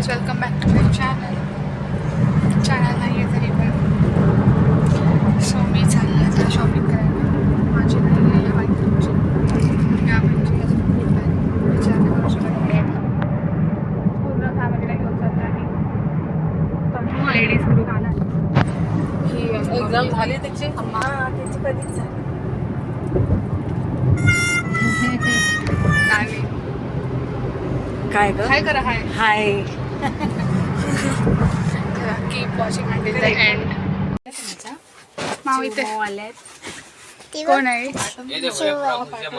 Guys, welcome back to my channel नाही आहे तरी पण. सो मी चालले आता शॉपिंग करायला. माझी नाही आहे बायकोची, या म्हणजे विचारणे करू शकत नाही. पूर्ण फॅमिलीला घेऊन जात आहे. लेडीज ग्रुप आला. ही एक्झाम झाली त्याची अम्मा त्याची कधीच झाली. नाही काय ग हाय करा hi. Hi keep watching until the end. माऊ इथे कोण आहे?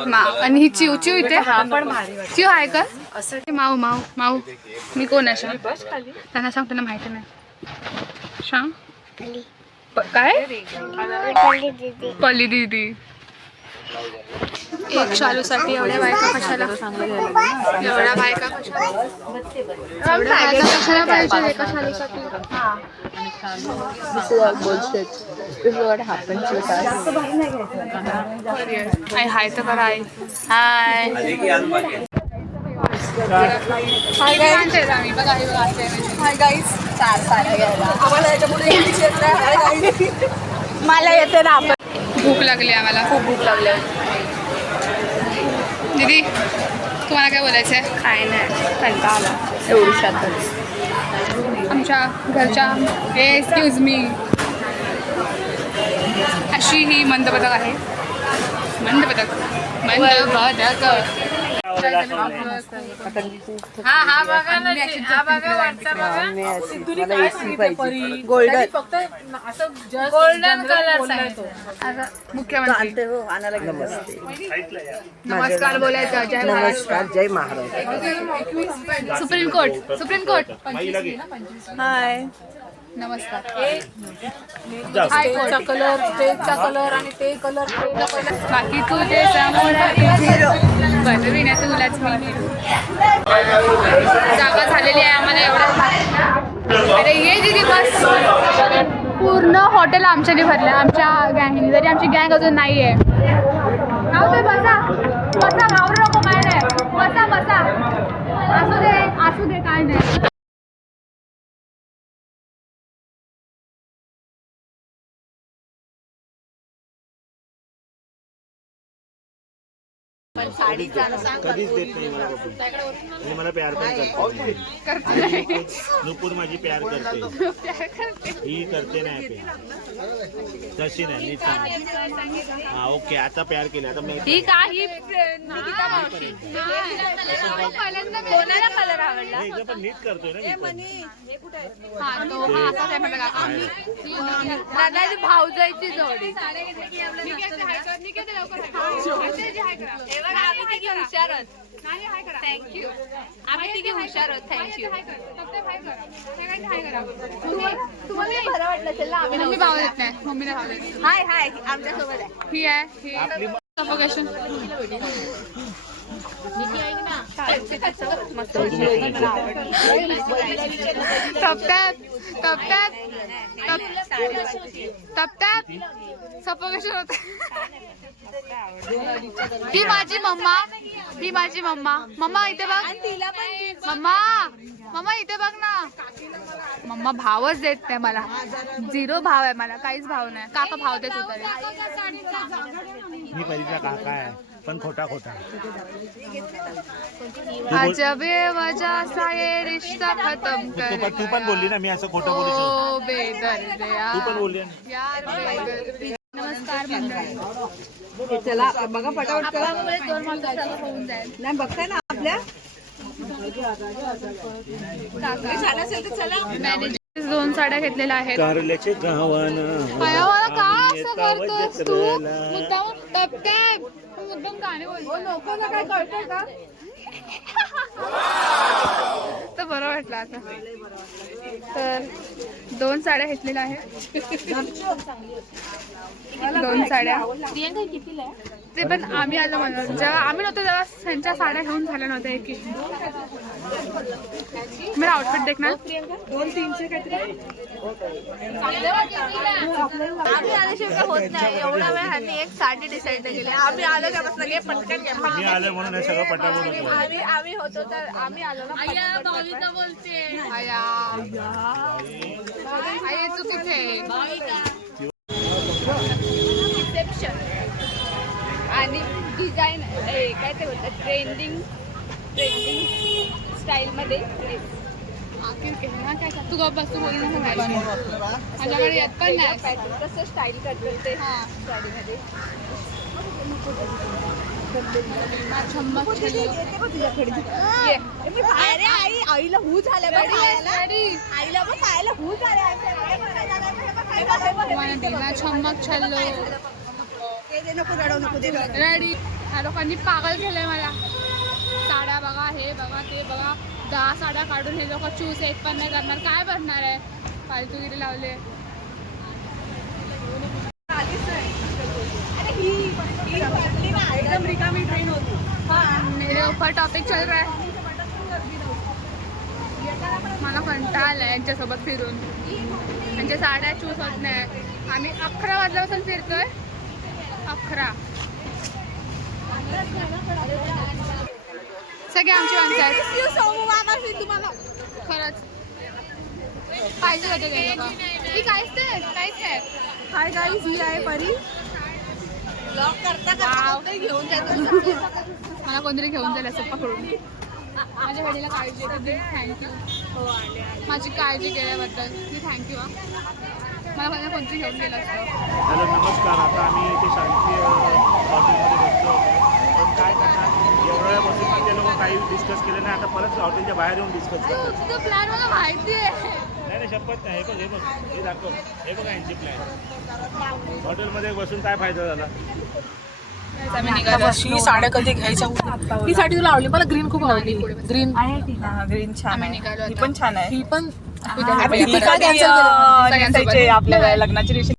माऊ आणि ही चिव चिव इथे. हा पण भारी वाटत चिव आहे का? असं माऊ माऊ माऊ मी कोण आहे? सांग बस खाली त्यांना सांग, त्यांना माहिती नाही. सांग काय? पल्ली दीदी. एक शालूसाठी एवढ्या बायका कशाला? एवढ्या बायका कशाला? एवढ्या बायका कशाला पाहिजे एका शालूसाठी? आई हाय तर करा. आई हाय हाय गाईज. आम्ही बघा आई बघा हाय गाईज. आम्हाला याच्यापुढे इंग्लिश येत नाही. Hi guys. मला येते ना. आपण भूक लागली आम्हाला. खूप भूक लागली. दीदी तुम्हाला काय बोलायचं आहे? काय नाही कंटाळा आला एवढीशातच. आमच्या घरच्या एक्सक्यूज मी अशी ही मंदबदक आहे. मंदबदक मंदबदक. हा बघा ना. हा बघा वरचा बघा. गोल्डन फक्त असं गोल्डन कलर आहे तो. मुख्यमंत्री हो आणायला घेऊन असते. नमस्कार बोलायचं. जय नमस्कार जय महाराज. Maharashtra. Supreme court supreme court. Hi नमस्कार. हाय कलर स्टेजचा कलर आणि ते कलर बाकी तुझे समोर बनविण्या तुलाच मी. जागा झालेली आहे आम्हाला एवढ्या. अरे ये दीदी बस. पूर्ण हॉटेल आमच्याने भरलं आमच्या गँगने. जरी आमची गँग अजून नाही आहे. ते बसा बसा घाबरू नको काय नाही. बसा बसा. असू दे काय नाही. कधीच देत नाही मला बघून. आणि मला प्यार पण करते. नुपूर माझी प्यार करते. ही करते नाही प्यार तशी नाही. नीट सांग. हा ओके आता प्यार केला. आता मी ही काही एकदम पण नीट करतोय ना मी पण. भाऊजाईची जोडी. थँक्यू. आम्ही तिघे हुशार आहोत. थँक्यू. तुम्हाला बरं वाटलं असेल ना. आम्ही भाव देत नाही. मम्मीने भाव देत. हाय हाय आमच्या सोबत आहे. ही आहे ही सफोकेशन. सफोकेशन होत. ही माझी मम्मा. ही माझी मम्मा. मम्मा इथे बघ. मम्मा मम्मा इथे बघ ना. मम्मा भावच देत नाही मला. 0 भाव आहे मला. काहीच भाव नाही. काका भाव देत होता. मी परीचा काका आहे पण खोटा खोटा. अजब वजह सा ये रिश्ता खत्म कर. तू पण बोलली ना मी असं खोटं बोलू शकतो. ओ बेदर्द तू पण बोलली ना. यार बेदर्द. नमस्कार मंडळी. चला बघा पटापट करा. होऊन जाईल. नाही बघताय ना आपल्या मॅनेजर 2 साड्या घेतलेल्या आहेत. कारल्याचे गावानं पायावाला का असं करतोस तू? मुद्दाम टपटॅप. मुद्दाम गाणे बोलतो. लोकांना काय कळतंय का? तर बरं वाटलं आता. तर 2 साड्या घेतलेल्या आहेत. 2 साड्या. ते पण आम्ही आलो म्हणून. जेव्हा आम्ही नव्हतो तेव्हा त्यांच्या साड्या घेऊन झाल्या नव्हत्या. एक मेरा आउटफिट देखना. 200-300 काहीतरी. आम्ही आल्याशिवाय होत नाही. एवढा वेळ ह्यांनी एक साडी डिसाईड केली. आम्ही आलो का बस लगे पटकन घ्या. मी आले म्हणून हे सगळं पटापट होतं. आम्ही होतो तर आम्ही आलो ना. बोलते. बाया आई चुकीचे रिसेप्शन आणि डिझाईन काय ते बोलतात ट्रेंडिंग स्टाईलमध्ये आखिर केलं काय तू गप बस तू बोलू नको माझ्याकडे येत पण नाही कसं स्टाईल करतात ते हा. साडीमध्ये अरे आई आईला हू झालं बघ पायाला. रेडी आईला बघ पायाला हू झालं छम्मक छल्लो ते नको रडव नको दे रडव. रेडी ह्या लोकांनी पागल केलंय मला साड्या बघा हे बघा ते बघा 10 साड्या काढून हे लोक चूज एक पण नाही करणार काय भरणार आहे फालतूगिरी लावले एकदम रिकामी ट्रेन होती. मेरे ऊपर टॉपिक चल रहा है मला कंटाळा आलाय यांच्यासोबत फिरून त्यांच्या साड्या चूज होत नाही आम्ही 11 वाजल्यापासून फिरतोय 11 सगळे आमची माणसं आहेत तुम्हाला खरंच पाहिजे होते ते लोक ही काहीच नाही हाय गाईज ही आहे परी ब्लॉग करता घेऊन मला कोणतरी घेऊन जाईल असं पकडून माझ्या वडीला काळजी आहे थँक्यू माझी काळजी केल्याबद्दल मी थँक्यू मला कोणतरी घेऊन गेलं असतं हॅलो नमस्कार आता आम्ही इथे शांती हॉटेलमध्ये बसलो पण काय करणार एवढ्या वेळापासून पण ते लोक काही डिस्कस केलं नाही आता परत हॉटेलच्या बाहेर येऊन डिस्कस करतात तुझं प्लॅन मला माहिती आहे नाही शपथ नाही हे बघ हे दाखव हे बघा यांची प्लॅन हॉटेलमध्ये बसून काय फायदा झाला ही साड्या कधी घ्यायच्या ही साडी तुला आवडली मला ग्रीन खूप आवडली ग्रीन ग्रीन छान आम्ही आहे निघालो ही आता. पण छान आहे ही पण उद्या आपल्याला लग्नाच्या दिवशी